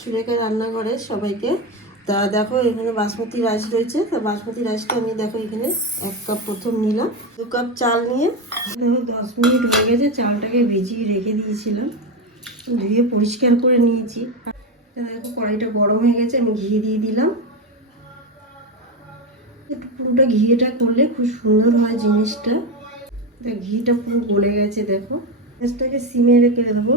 সুরেখা রান্নাঘরে সবাইকে। তা দেখো, এখানে বাসমতি রাইস রয়েছে। তা বাসমতি রাইসটা আমি দেখো, এখানে এক কাপ প্রথম নিলাম। দু কাপ চাল নিয়ে। দশ মিনিট হয়ে গেছে, চালটাকে ভিজিয়ে রেখে দিয়েছিলাম। ধুয়ে পরিষ্কার করে নিয়েছি। দেখো, কড়াইটা গরম হয়ে গেছে, আমি ঘি দিয়ে দিলাম। একটু পুরোটা ঘিয়েটা করলে খুব সুন্দর হয় জিনিসটা। ঘিটা পুরো গলে গেছে, দেখো। গ্যাসটাকে সিমে রেখে দেবো।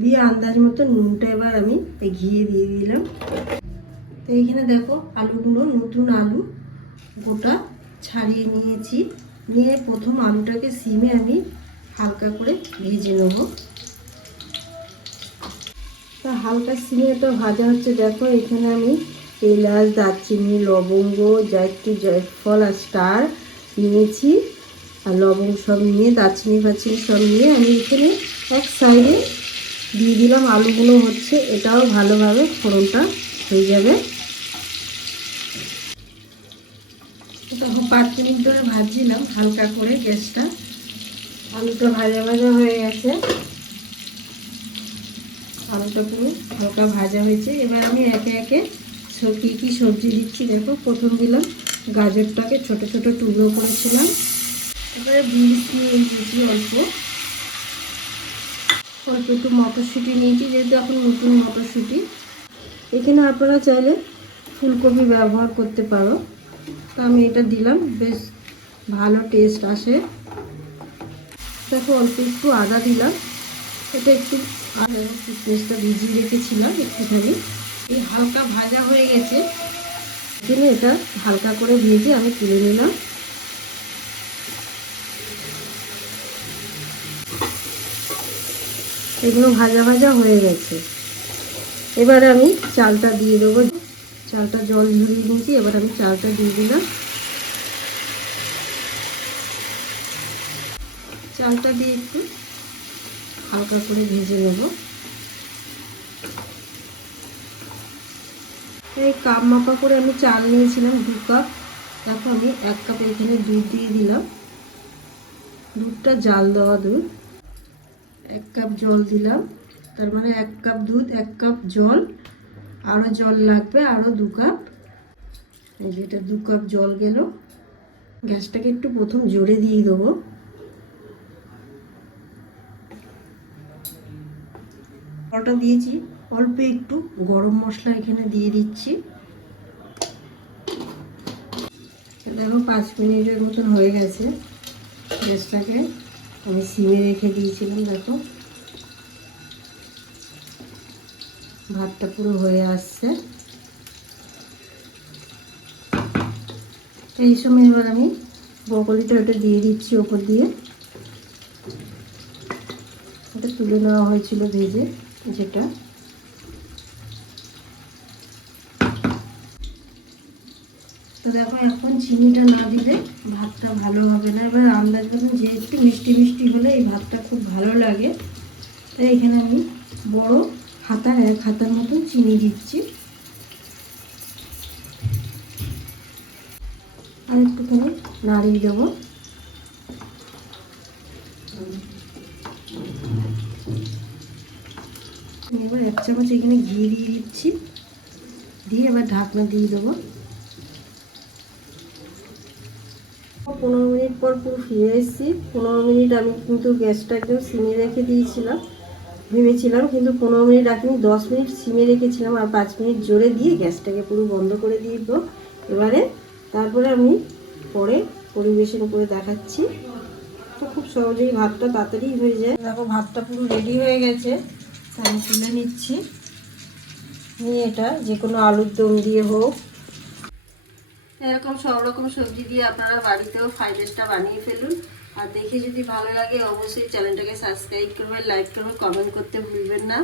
দিয়ে আন্দাজ মতো নুনটা এবার আমি ঘিয়ে দিয়ে দিলাম। তো এইখানে দেখো আলুগুলো, নতুন আলু গোটা ছাড়িয়ে নিয়েছি। নিয়ে প্রথম আলুটাকে সিমে আমি হালকা করে ভেজে নেব। তা হালকা সিমে তো ভাজা হচ্ছে। দেখো এখানে আমি এলাচ, দারচিনি, লবঙ্গ জায়ত্রী জয়ফল আর স্টার নিয়েছি। আর লবঙ্গ সব নিয়ে, দারচিনি ফারচিনি সব নিয়ে আমি এখানে এক সাইডে দিয়ে দিলাম আলুগুলো হচ্ছে এটাও ভালোভাবে ফোড়নটা হয়ে যাবে। তখন পাঁচ মিনিট ধরে ভাজছিলাম হালকা করে গ্যাসটা। আলুটা ভাজা ভাজা হয়ে গেছে। আলুটা পুরো হালকা ভাজা হয়েছে। এবার আমি একে একে সব কী কী সবজি দিচ্ছি দেখো। প্রথম দিলাম গাজরটাকে ছোট ছোট টুকরো করেছিলাম। এবারে বিনস নিয়ে দিয়েছি অল্প। অল্প একটু মটরশুঁটি নিয়েছি, যেহেতু এখন নতুন মটরশুঁটি। এখানে আপনারা চাইলে ফুলকপি ব্যবহার করতে পারো। তো আমি এটা দিলাম, বেশ ভালো টেস্ট আসে। দেখো অল্প একটু আদা দিলাম। এটা একটু পেস্টটা ভিজিয়ে রেখেছিলাম একটুখানি। এই হালকা ভাজা হয়ে গেছে। এখানে এটা হালকা করে ভেজে আমি তুলে নিলাম। এগুলো ভাজা ভাজা হয়ে গেছে। এবার আমি চালটা দিয়ে দেবো। চালটা জল ঝরিয়ে নিয়েছি, এবার আমি চালটা দিয়ে দিলাম। চালটা দিয়ে একটু হালকা করে ভেজে নেব। এই কাপ মাপা করে আমি চাল নিয়েছিলাম দু কাপ। দেখো আমি এক কাপ এখানে দুধ দিয়ে দিলাম। দুধটা জাল দেওয়া দুধ। এক কাপ জল দিলাম। তার মানে এক কাপ দুধ, এক কাপ জল আরও জল লাগবে আরও দু কাপ। এই যেটা দু কাপ জল গেল। গ্যাসটাকে একটু প্রথম জোরে দিয়ে দেবো। জলটা দিয়েছি। অল্প একটু গরম মশলা এখানে দিয়ে দিচ্ছি। দেখো পাঁচ মিনিটের মতন হয়ে গেছে গ্যাসটাকে। আমি সিমে রেখে দিয়েছিলাম, দেখো। ভাতটা পুরো হয়ে আসছে। এই সময় এবার আমি বকলিটা ওটা দিয়ে দিচ্ছি ওপর দিয়ে। ওটা তুলে নেওয়া হয়েছিল ভেজে, যেটা। তো দেখো এখন চিনিটা না দিলে ভাতটা ভালো হবে না। এবার আন্দাজ মতন যে একটু মিষ্টি মিষ্টি হলে এই ভাতটা খুব ভালো লাগে। তাই এখানে আমি বড় হাতার এক হাতার মতন চিনি দিচ্ছি। আর একটুখানি নাড়িয়ে দেবো। এবার এক চামচ এখানে ঘি দিয়ে দিচ্ছি। দিয়ে এবার ঢাকনা দিয়ে দেবো। পনেরো মিনিট পর পুরো ফিরে এসেছি। পনেরো মিনিট আমি কিন্তু গ্যাসটা একদম সিমে রেখে দিয়েছিলাম। ভেবেছিলাম কিন্তু পনেরো মিনিট রাখিনি দশ মিনিট সিমে রেখেছিলাম আর পাঁচ মিনিট জোরে দিয়ে গ্যাসটাকে পুরো বন্ধ করে দেবো। এবারে তারপরে আমি পরে পরিবেশন করে দেখাচ্ছি। তো খুব সহজেই ভাতটা তাড়াতাড়ি হয়ে যায়। দেখো, ভাতটা পুরো রেডি হয়ে গেছে। আমি তুলে নিচ্ছি। নিয়ে এটা যে কোনো আলুর দম দিয়ে হোক এরকম সব রকম সবজি দিয়ে আপনারা বাড়িতেও ফ্রাইড রাইসটা বানিয়ে ফেলুন। আর দেখে যদি ভালো লাগে, অবশ্যই চ্যানেলটাকে সাবস্ক্রাইব করবেন, লাইক করবেন, কমেন্ট করতে ভুলবেন না।